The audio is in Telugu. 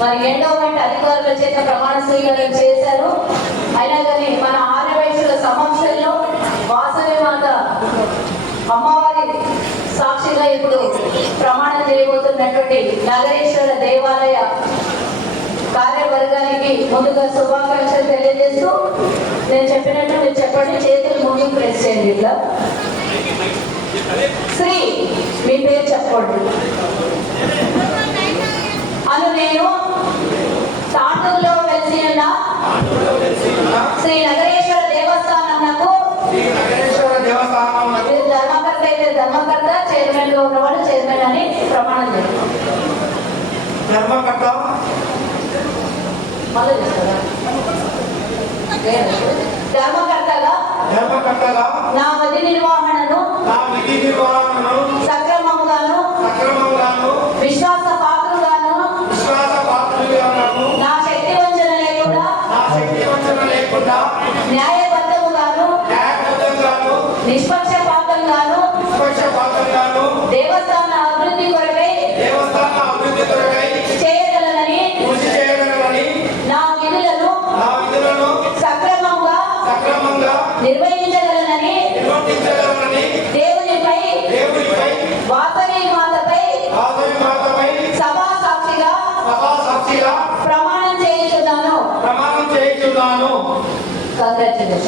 మరి ఎండోమెంట్ అధికారుల చేత ప్రమాణ స్వీకారం చేశారు. అయినా కానీ మన ఆర్యవైశ్యుల సమక్షంలో వాసవి మాత అమ్మవారి సాక్షిగా ఇప్పుడు ప్రమాణం చేయబోతున్నటువంటి నగరేశ్వర దేవాలయ కార్యవర్గానికి ముందుగా శుభాకాంక్షలు తెలియజేస్తూ నేను చెప్పినట్టు మీరు చెప్పండి, చేతులు ముందుకు ప్రెస్ చేయండి. ఇట్లా శ్రీ మీ పేరు చెప్పండి. అను నేను తాండూరులో వెలిసి ఉన్న శ్రీ నగరేశ్వర దేవస్థానమునకు మీరు ధర్మకర్త అయితే ధర్మకర్త, చైర్మన్ గా ఉన్నవాడు చైర్మన్ అని ప్రమాణం చేస్తారు. ధర్మకర్తగా నా విధి నిర్వహణను సక్రమముగాను విశ్వాస పాత్రుగాను నా శక్తి వంచన లేకుండా న్యాయబద్ధముగాను నిష్పక్షపాతంగాను దేవస్థాన అభివృద్ధి కొరకై చేయగలనని నా విధులను సక్రమంగా నిర్వహించగలనని దేవునిపై వాసవి మాతపై సభా సాక్షిగా ప్రమాణం చేయించున్నాను. కంగ్రాచులేషన్.